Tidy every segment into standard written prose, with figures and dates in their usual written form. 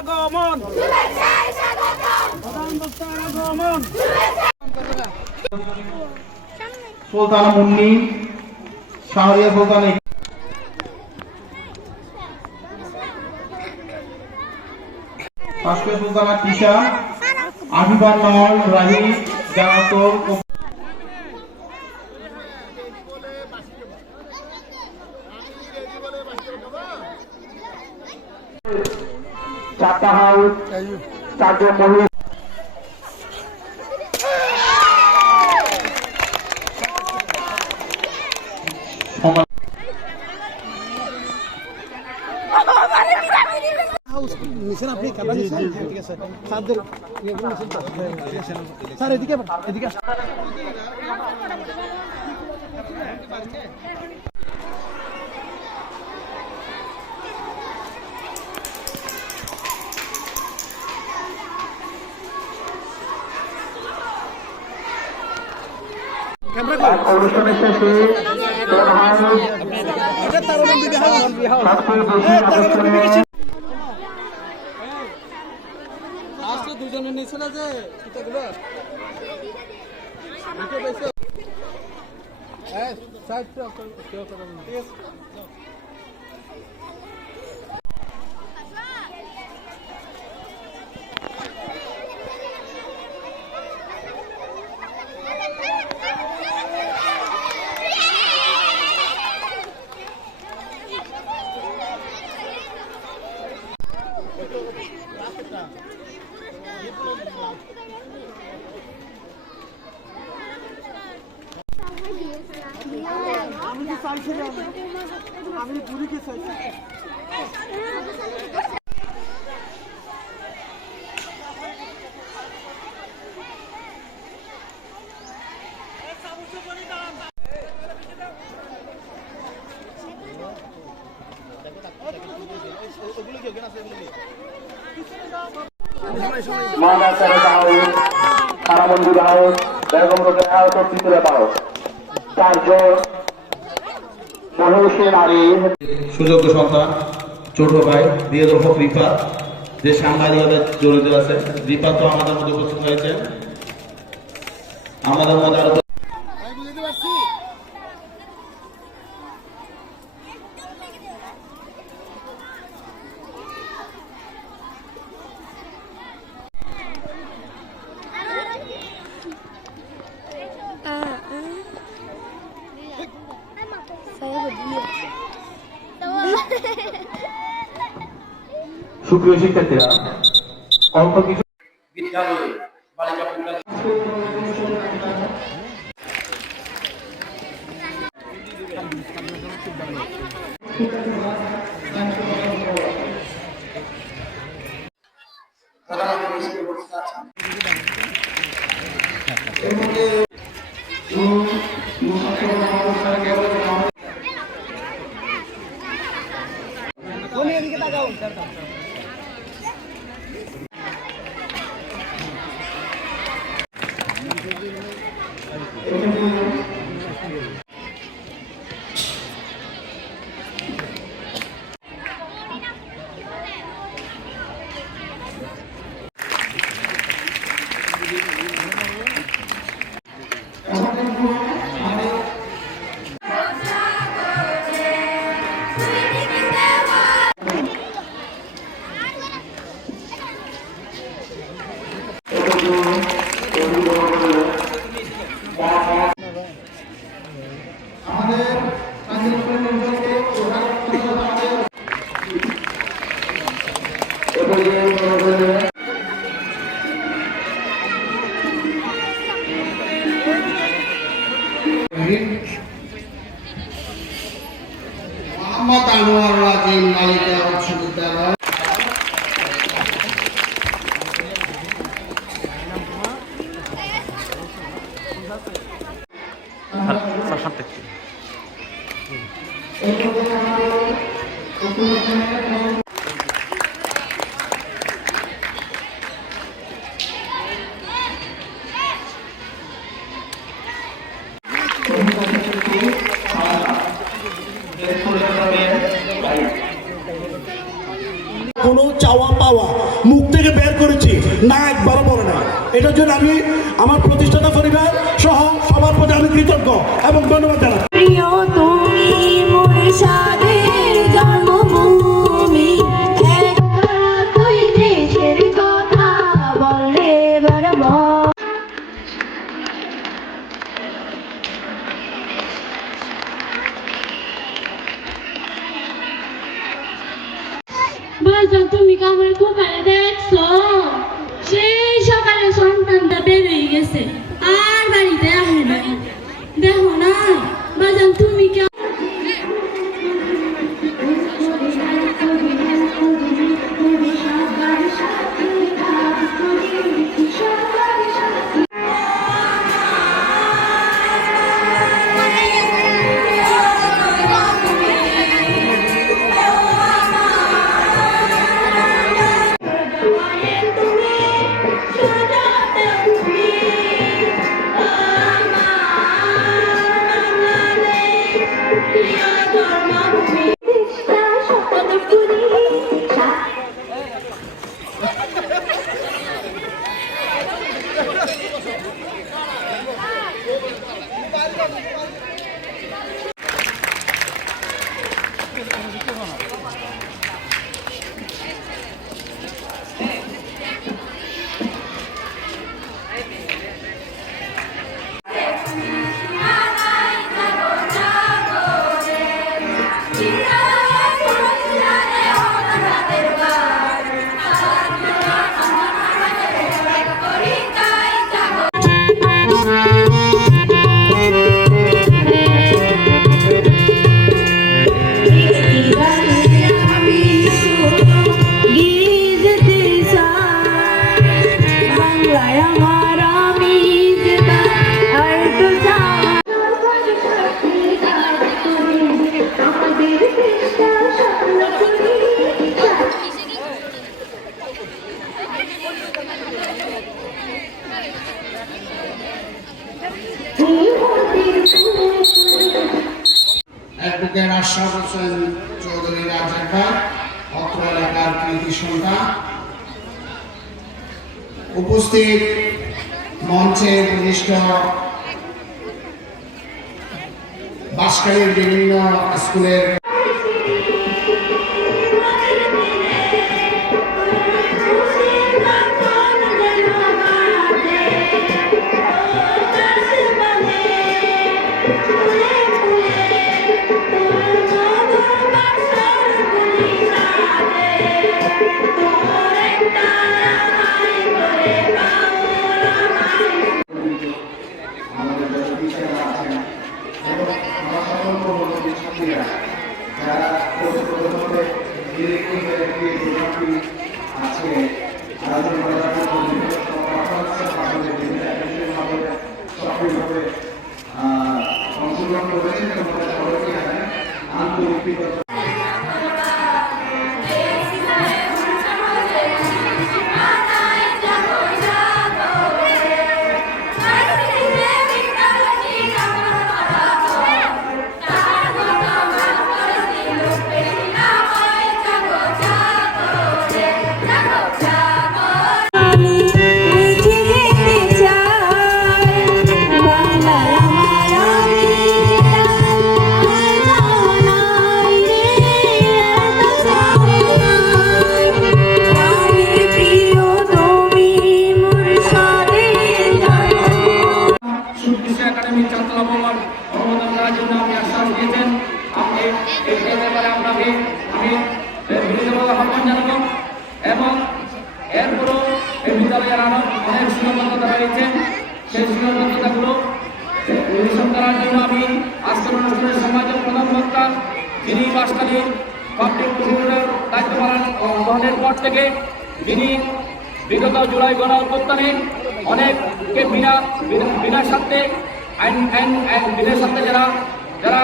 আগমন প্রধান বক্তার আগমন। সুলতানা মুন্নি, শাহরিয়া সুলতানা, সুলতানা তিশা, আবিবা নল রাহি জানাতর, চারটা হাউস, চারজন মহিলা স্যার এদিকে এদিকে অনুষ্ঠানের শেষে দুজনে নিয়েছে না যে আমি পুরীকে চাইছি। তারামন্দির হাউস, বেগম রোকের হাউস ও চিত্রা হাউস, চারজন মহিষী নারী সুযোগ্য সন্তান ছোট ভাই দিয়ে দেবো রিফাত, যে সাংবাদিকতা জড়িত আছে। রিফাত তো আমাদের মধ্যে উপস্থিত হয়েছে, আমাদের মধ্যে আরো সুপ্রিয় শিক্ষার্থীরা, অল্প কিছু বিদ্যালয়ে বালিকা মোহাম্মদ আনোয়ার রাজিম বালিকা উচ্চ বিদ্যালয়। কোনো চাওয়া পাওয়া মুখ থেকে বের করেছি, না একবারও বলে না। এটার জন্য আমি আমার প্রতিষ্ঠাতা পরিবার সহ সবার প্রতি আমি কৃতজ্ঞ এবং ধন্যবাদ জানাই। প্রিয় তুমি মোর সাদের জন্মভূমি, তুই দেশের কথা বলে বারবার। বাজান তুমি কি আমার কোপালে দেখছো? সেই সকালে সন্তানটা বেরিয়ে গেছে, আর বাড়িতে আসে নাই। দেখো না বাজান তুমি কি অ্যাডভোকেট আশরাফ হোসেন চৌধুরী রাজের ভাই, অত্র এলাকার কৃতি সন্তান। উপস্থিত মঞ্চে উপবিষ্ট বাঁশখালীর বিভিন্ন স্কুলের অংশগ্রহণ করেছেন আন্তরিক এবং এরপরও এই বিদ্যালয়ের আরো অনেক সীমাবদ্ধতা রয়েছে। সেই সীমাবদ্ধতাগুলো নিরসন করার জন্য আমি আজকের অনুষ্ঠানের সমাজের প্রধান বক্তা, যিনি বাঁশখালী পাবলিক প্রসিকিউটর দায়িত্ব পালন গ্রহণের পর থেকে যিনি বিগত জুলাই গণ অভ্যুত্থানে অনেককে বিনা স্বার্থে বিনা স্বার্থে যারা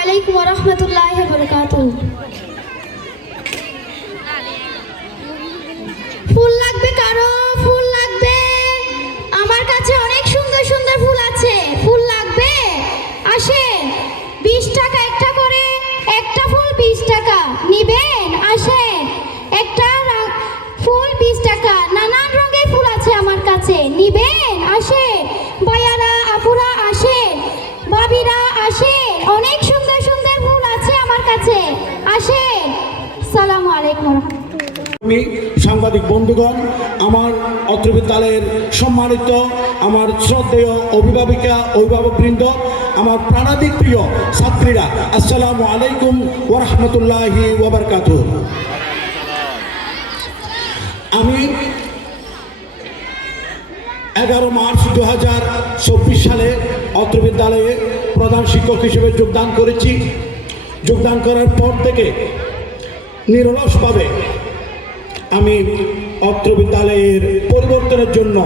আলাইকুম ওয়া রাহমাতুল্লাহি ওয়া বারাকাতুহু। ফুল লাগবে কারো? ফুল লাগবে? আমার কাছে অনেক সুন্দর সুন্দর ফুল আছে। ফুল লাগবে? আসেন, 20 টাকা একটা করে, একটা ফুল 20 টাকা নিবেন? আসেন, একটা ফুল 20 টাকা। নানান রঙের ফুল আছে আমার কাছে, নিবেন? আসেন ভাইয়ারা, আপুরা আসেন, ভাবিরা আসেন, অনেক সুন্দর সুন্দর ফুল আছে আমার কাছে, আসেন। আসসালামু আলাইকুম ওয়া রাহমাতুল্লাহ। আমি সাংবাদিক বন্ধুগণ, আমার অত্র বিদ্যালয়ের সম্মানিত আমার শ্রদ্ধেয় অভিভাবিকা অভিভাবকবৃন্দ, আমার প্রাণাধিক প্রিয় ছাত্রীরা, আসসালামু আলাইকুম ওয়া রাহমাতুল্লাহি ওয়া বারাকাতুহু। আমি 11 মার্চ 2024 সালে অত্র বিদ্যালয়ে প্রধান শিক্ষক হিসেবে যোগদান করেছি। যোগদান করার পর থেকে নিরলসভাবে আমি অত্র বিদ্যালয়ের পরিবর্তনের জন্য,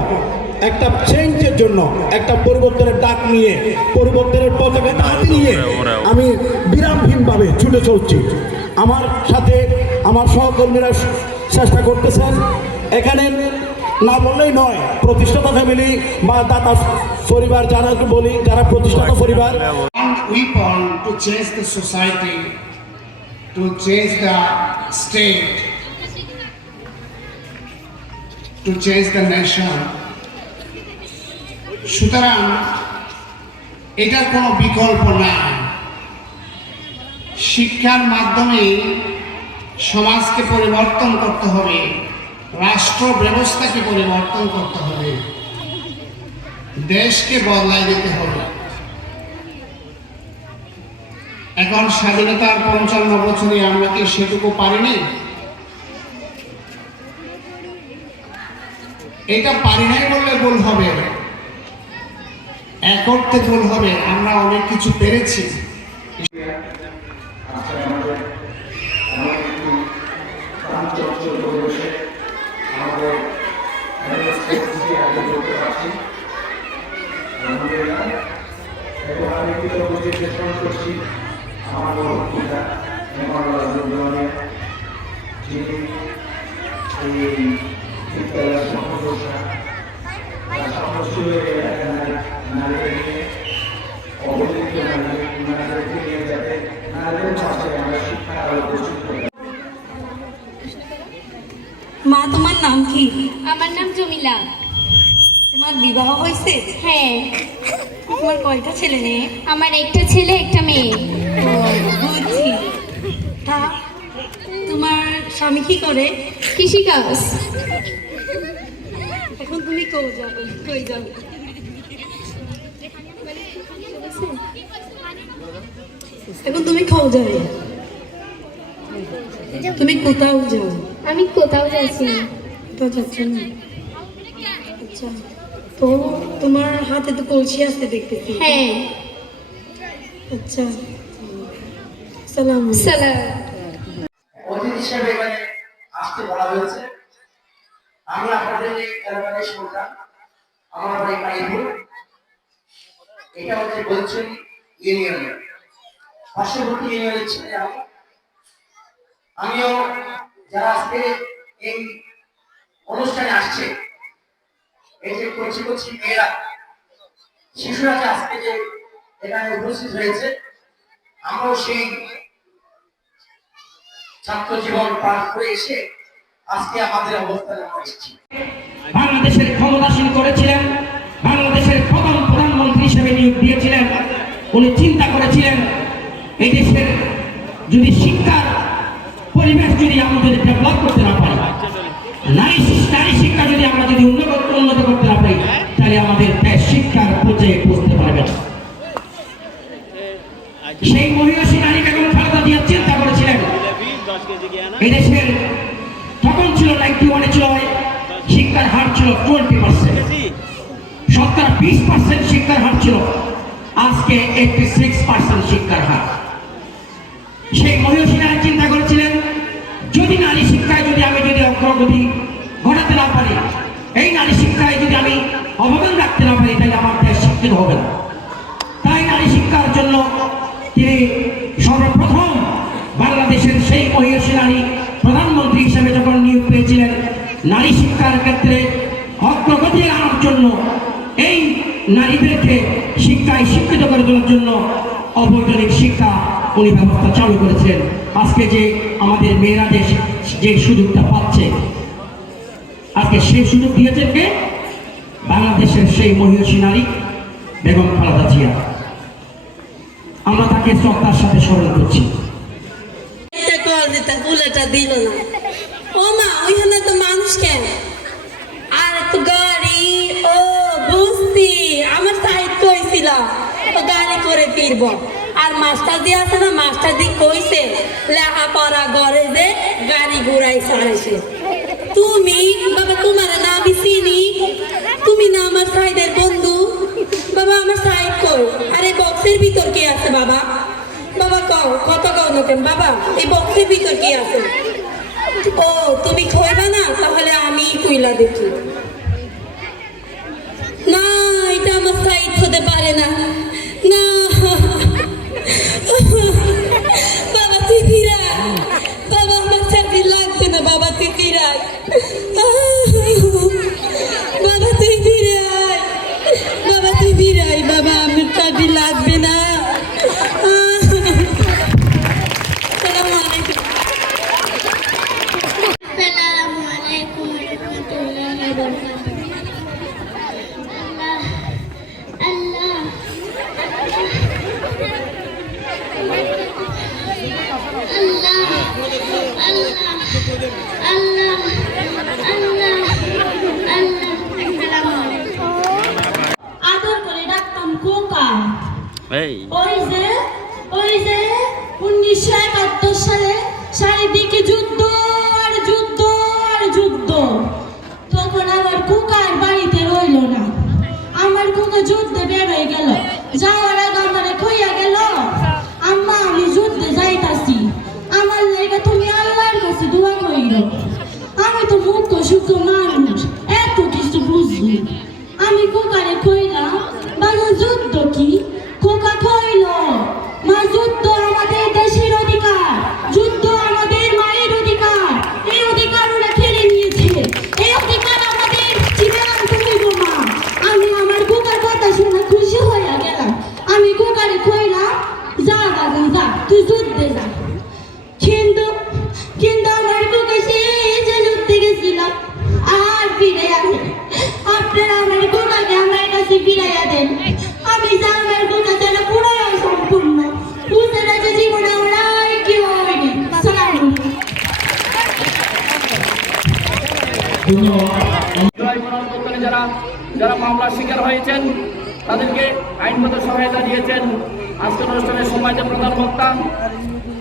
একটা চেঞ্জের জন্য, একটা পরিবর্তনের ডাক নিয়ে, পরিবর্তনের পতাকা হাতে নিয়ে আমি বিরামহীনভাবে ছুটে চলছি। আমার সাথে আমার সহকর্মীরা চেষ্টা করতেছেন। এখানে না বললেই নয়, প্রতিষ্ঠাতা ফ্যামিলি বা দাতা পরিবার যারা বলি, যারা প্রতিষ্ঠাতা পরিবার, One weapon to change the society, to change the state, to change the nation. সুতরাং এটার কোনো বিকল্প নাই। শিক্ষার মাধ্যমে সমাজকে পরিবর্তন করতে হবে, রাষ্ট্র ব্যবস্থাকে পরিবর্তন করতে হবে, দেশকে বদলাই দিতে হবে। এখন স্বাধীনতার 55 বছরে আমরা কি সেটুকু পারিনি? এটা পারি নাই বললে ভুল হবে, এক অর্থে ভুল হবে। আমরা অনেক কিছু পেরেছি। মা, তোমার নাম কি? আমার নাম জমিলা। তোমার বিবাহ হয়েছে? হ্যাঁ। তোমার কয়টা ছেলে মেয়ে? আমার একটা ছেলে একটা মেয়ে। বুঝছি। তা তোমার স্বামী কি করে? কৃষিকাজ। এখন তুমি কই যাবে? কই যাবে? এখন তুমি খাও যাবে? তুমি কোথাও যাও? আমি কোথাও যাচ্ছি না। কোথাও যাচ্ছ না? আচ্ছা, তো তোমার হাতে তো কলসি আসতে দেখতেছি। হ্যাঁ। আচ্ছা, সালাম। সালাম। অতিথি হিসেবে এখানে আসতে বলা হয়েছে। আমি আপনাদের এলাকায় শুনলাম, আমার বাড়ি কালীপুর, এটা হচ্ছে বলছেন ইউনিয়নের পার্শ্ববর্তী ইউনিয়নের ছেলে। আমিও যারা আজকে এই অনুষ্ঠানে আসছে, এই যে কচি কচি মেয়েরা, শিশুরা যে আজকে যে এখানে উপস্থিত হয়েছে, আমরাও সেই ছাত্র জীবন পার করে এসে আজকে আমাদের অবস্থানে আমরা এসেছি। বাংলাদেশের ক্ষমতাসীন করেছিলেন, বাংলাদেশের প্রথম প্রধানমন্ত্রী হিসেবে নিয়োগ দিয়েছিলেন। উনি চিন্তা করেছিলেন এই দেশের যদি শিক্ষার পরিবেশ যদি আমরা যদি ডেভেলপ করতে না পারি, নারী শিক্ষা যদি আমরা যদি উন্নত করতে না পারি, তাহলে আমাদের দেশ শিক্ষার পর্যায়ে পৌঁছতে পারবে না। সেই মহিষী নারী বেগম খালেদা জিয়া চিন্তা করেছিলেন এই দেশের তখন ছিল 91 ছিল শিক্ষার হার ছিল 20%, শতকরা 20% শিক্ষার হার ছিল, আজকে 86% শিক্ষার হার। সেই মহিষী নারী চিন্তা করেছিলেন যদি নারী শিক্ষায় যদি আমি যদি অগ্রগতি ঘটাতে না পারি, এই নারী শিক্ষায় যদি আমি অবদান রাখতে না পারি, তাহলে আমার দেশ শিক্ষিত হবে না। তাই নারী শিক্ষার জন্য তিনি সর্বপ্রথম বাংলাদেশের সেই মহিষী নারী প্রধানমন্ত্রী হিসেবে যখন নিয়োগ পেয়েছিলেন, নারী শিক্ষার ক্ষেত্রে অগ্রগতি আনার জন্য, এই নারীদেরকে শিক্ষায় শিক্ষিত করে তোলার জন্য অবৈতনিক শিক্ষা উনি ব্যবস্থা চালু করেছেন। আজকে যে আমাদের মেয়েরা যে সুযোগটা পাচ্ছে, আজকে সেই সুযোগ দিয়েছেন কে? বাংলাদেশের সেই মহিষী নারী বেগম খালেদা জিয়া। আমরা তাকে শ্রদ্ধার সাথে স্মরণ করছি। ফুলেটা দিল না। ও মা, ওইখানে তো মানুষ কেন? আর তো গাড়ি, ও বুঝছি, আমার সাহিত্য হয়েছিল ও গাড়ি করে ফিরব। আর মাস্টার দিয়ে আছে না, মাস্টার দিয়ে কইছে লেখাপড়া করে যে গাড়ি ঘুরাই সারেছে। তুমি বাবা, তোমার না আমি চিনি, তুমি না আমার সাইদের বন্ধু। বাবা আমার সাইড কই? আরে বক্সের ভিতর কি আছে বাবা? বাবা কও, কত কও নকেন বাবা, এই বক্সের ভিতর কি আছে? ও তুমি খইবা না, তাহলে আমি কইলা দেখি। না, এটা আমার সাইড হতে পারে না। না বাবা তুই ফিরা, বাবা আমার চাকরি লাগবে না, বাবা তুই ফিরা, বাবা তুই ফিরাই, বাবা তুই ফিরাই, বাবা আমার চাকরি লাগবে না। আসসালামু আলাইকুম ওয়া রাহমাতুল্লাহি ওয়া বারাকাতুহু। আল্লাহ আদর করে ডাকতাম কোকা। ওই যে 1971 সালে চারিদিকে যুদ্ধ আর যুদ্ধ আর যুদ্ধ, তখন আমার কোকার বাড়িতে রইল না। আমার কোকা যুদ্ধে বের হয়ে গেল, যাওয়ার আগে আমার কইয়া গেল, আম্মা আমি যুদ্ধে যাইতাছি, আমার লাগা তুমি আল্লাহর কাছে দোয়া কইরো। আমি তো মুখ্য সূক্ষ্ম মানুষ, এত কিছু বুঝি। আমি কোকারে কইলাম, বাবা যুদ্ধ কি? কোকা কইল, মা যুদ্ধ আমাদের দেশের অধিকার, যুদ্ধ আমাদের মায়ের অধিকার, এই অধিকার ওরা কেড়ে নিয়েছে, এই অধিকার আমাদের জীবন তুমি মা। আমি আমার কোকার কথা শুনে খুশি হয়ে গেলাম। আমি কোকারে কইলাম, যা বাবা যা, তুই যুদ্ধে যা। কিন্তু আমার কোকা সেই যে যুদ্ধে গেছিলাম আর ফিরে আসে। আপনারা আমার কোকাকে আমার কাছে ফিরাইয়া দেন। আমি যা আমার কোকা যেন পুরো সম্পূর্ণ বুঝতে পারছি, জীবনে আমরা কি হয়নি। যারা মামলার শিকার হয়েছেন তাদেরকে আইনগত সহায়তা দিয়েছেন আজকের অনুষ্ঠানের সম্মানিত প্রধান বক্তা,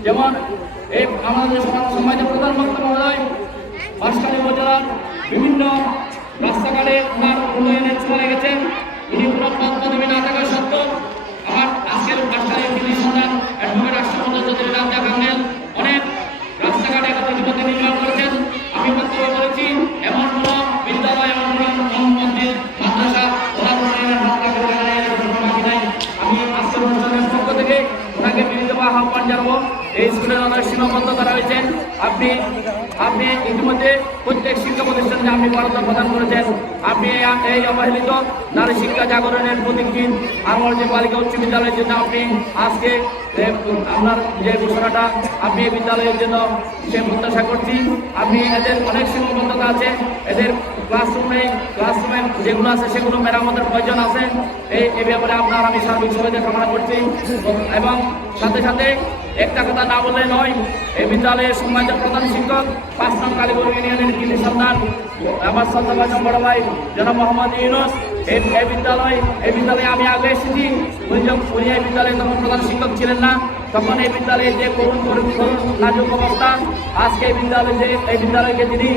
যেমন এই আমাদের সম্মানিত প্রধান বক্তা মহোদয় বাঁশখালী উপজেলার বিভিন্ন রাস্তাঘাটে ওনার উন্নয়নে চলে গেছেন। উনি পদবী না থাকা সত্ত্বেও আমার আজকের বাঁশখালী কৃতি সন্তান অ্যাডভোকেট রাষ্ট্রপতি চৌধুরী রাজা কাঙ্গেল অনেক রাস্তাঘাটে ইতিমধ্যে নির্মাণ করেছেন। আমি বক্তব্য বলেছি, এমন কোন বিদ্যালয়, এমন কোন মন্দির, মাদ্রাসা ওনার উন্নয়নের বার্তা নাই। আমি আজকের অনুষ্ঠানের পক্ষ থেকে ওনাকে বিনীতভাবে আহ্বান জানাবো। এই স্কুলের অনেক সীমাবদ্ধতা রয়েছেন। আপনি ইতিমধ্যে প্রত্যেক শিক্ষা প্রতিষ্ঠানে আপনি বরাদ্দ প্রদান করেছেন। আপনি এই অবহেলিত নারী শিক্ষা জাগরণের প্রতীকহীন আমার যে বালিকা উচ্চ বিদ্যালয়ের জন্য আপনি আজকে আপনার যে ঘোষণাটা আপনি এই বিদ্যালয়ের জন্য সে প্রত্যাশা করছি। আপনি এদের অনেক সীমাবদ্ধতা আছে, এদের ক্লাসরুমে যেগুলো আছে সেগুলো মেরামতের প্রয়োজন আছে। এই ব্যাপারে আপনার আমি সার্বিক সহায়তা কামনা করছি। এবং সাথে সাথে একটা কথা না বললে নয়, এই বিদ্যালয়ের সম্মানিত প্রধান শিক্ষক 5 নং কালীপুর ইউনিয়নের কৃতি সন্তান আমার শ্রদ্ধাভাজন বড় ভাই জনাব মোহাম্মদ ইউনুস। এই বিদ্যালয়ে আমি আগে এসেছি, উনি এই বিদ্যালয়ে তখন প্রধান শিক্ষক ছিলেন না। তখন এই বিদ্যালয়ে যে করুণ নাজুক অবস্থা, আজকে এই বিদ্যালয়কে তিনি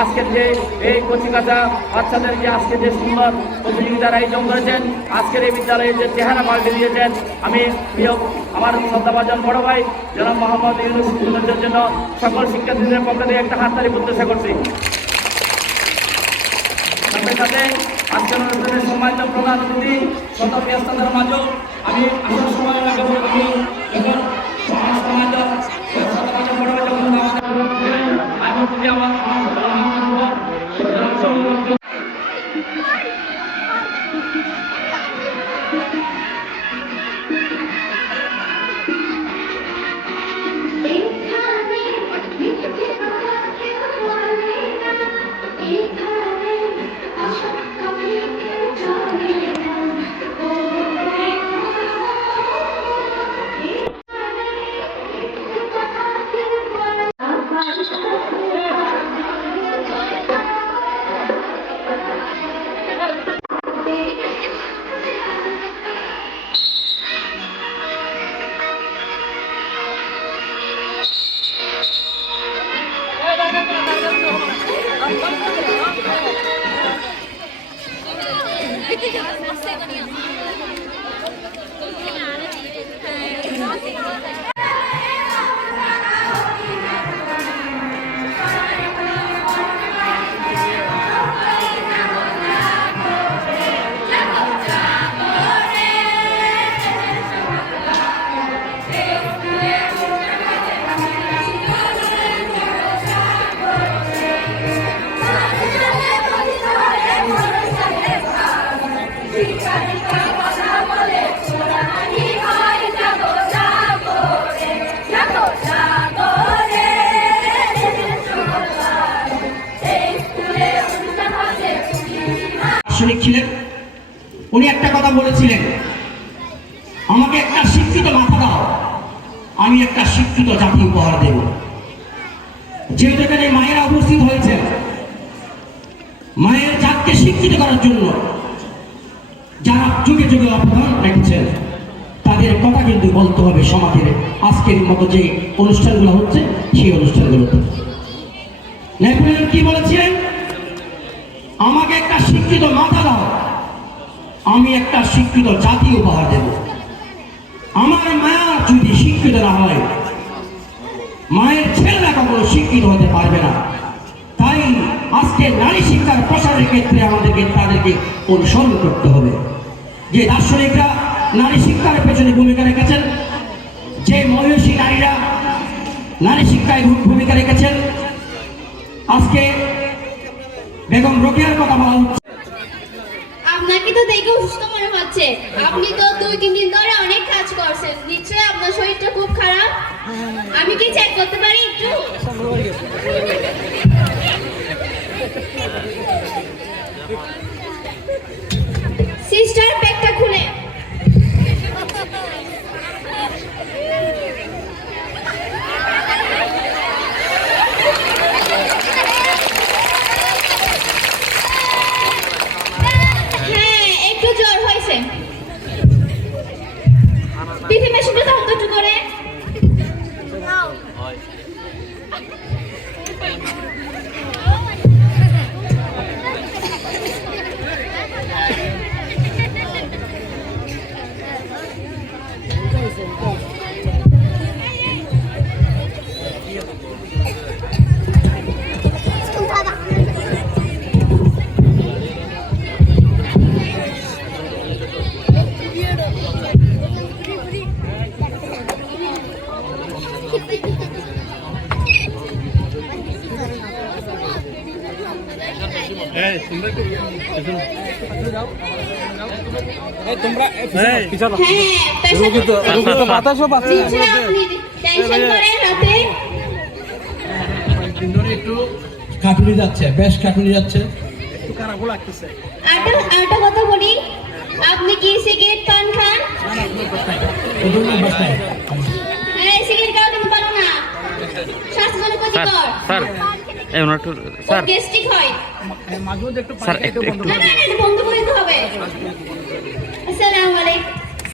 আজকের যে এই কচিকাচা বাচ্চাদের যে আজকে যে সুন্দর প্রতিযোগিতার আয়োজন করেছেন, আজকের এই বিদ্যালয়ে যে চেহারা পাল্টে দিয়েছেন, আমি প্রিয় আমার শ্রদ্ধাভাজন বড় ভাই জনাব মোহাম্মদ ইউনুসের জন্য সকল শিক্ষার্থীদের পক্ষ থেকে একটা হাততালি প্রত্যাশা করছি। সাথে সাথে আজকের অনুষ্ঠানের সম্মানিত প্রধান অতিথি শত ব্যস্ততার মাঝেও আমি আসার সময় আমি দার্শনিক ছিলেন, উনি একটা কথা বলেছিলেন, আমাকে একটা শিক্ষিত মাথা দাও, আমি একটা শিক্ষিত জাতি উপহার দেব। যেহেতু এখানে মায়েরা উপস্থিত হয়েছে, মায়ের জাতকে শিক্ষিত করার জন্য যারা যুগে যুগে অবদান রেখেছেন তাদের কথা কিন্তু বলতে হবে সমাজের আজকের মতো যে অনুষ্ঠানগুলো হচ্ছে সেই অনুষ্ঠানগুলোতে। নেপোলিয়ন কি বলেছিলেন? আমাকে একটা শিক্ষিত মাথা দাও, আমি একটা শিক্ষিত জাতি উপহার দেব। আমার মায়া যদি শিক্ষিত না হয়, মায়ের ছেলেরা কখনো শিক্ষিত হতে পারবে না। তাই আজকে নারী শিক্ষার প্রসারের ক্ষেত্রে আমাদেরকে তাদেরকে অনুসরণ করতে হবে। যে দার্শনিকরা নারী শিক্ষার পেছনে ভূমিকা রেখেছেন, যে মহিষী নারীরা নারী শিক্ষায় ভূমিকা রেখেছেন, আজকে বেগম রোকেয়ার কথা বলা হচ্ছে। আপনাকে তো দেখে অসুস্থ মনে হচ্ছে। আপনি তো 2-3 দিন ধরে অনেক কাজ করছেন, নিশ্চয়ই আপনার শরীরটা খুব খারাপ। আমি কি চেক করতে পারি একটু? সিস্টার, ব্যাগটা খুলে। হ্যাঁ, একটু জ্বর হয়েছে। টিভি মেশিনটা দাও তো একটু করে। কাটুনি যাচ্ছে, বেশ কাটুনি যাচ্ছে। আরেকটা কথা বলি, আপনি কি সিগারেট পান খান? এই সিগারেট খাওয়া তুমি পারো না, স্বাস্থ্যের জন্য ক্ষতিকর। স্যার এই ওনার একটু স্যার গ্যাস্ট্রিক হয়। স্যার একটু না না না, বন্ধ